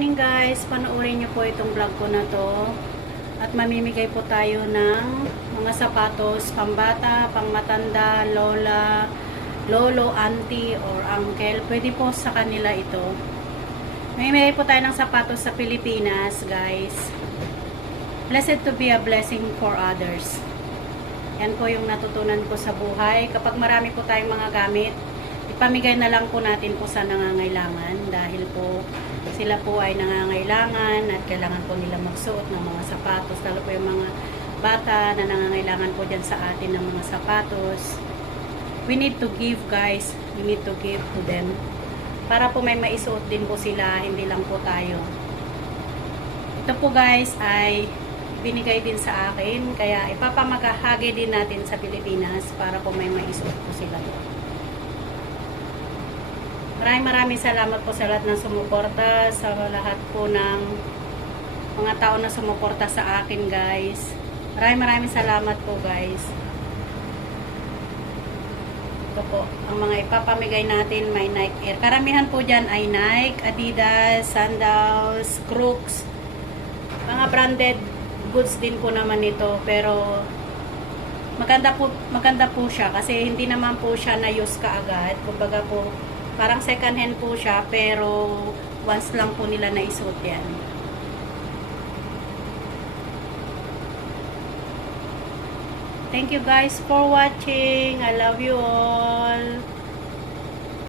morning guys, panoorin nyo po itong vlog ko na to at mamimigay po tayo ng mga sapatos pambata, pangmatanda, lola, lolo, auntie or uncle. Pwede po sa kanila ito. Mamimigay po tayo ng sapatos sa Pilipinas guys. Blessed to be a blessing for others. Yan po yung natutunan ko sa buhay. Kapag marami po tayong mga gamit, ipamigay na lang po natin po sa nangangailangan dahil po sila po ay nangangailangan at kailangan po nila magsuot ng mga sapatos, lalo po yung mga bata na nangangailangan po dyan sa atin ng mga sapatos. We need to give guys, we need to give to them para po may maisuot din po sila, hindi lang po tayo. Ito po guys ay binigay din sa akin, kaya ipapamagahagi din natin sa Pilipinas para po may maisuot po sila. Maraming salamat po sa lahat ng sumuporta, sa lahat po ng mga tao na sumuporta sa akin guys. Maraming salamat po guys. Ito po, ang mga ipapamigay natin may Nike Air. Karamihan po dyan ay Nike, Adidas, Sandals, Crooks. Mga branded goods din po naman ito, pero maganda po siya kasi hindi naman po siya na-use kaagad. Kumbaga po, parang second hand po siya, pero once lang po nila naisuot yan. Thank you guys for watching. I love you all.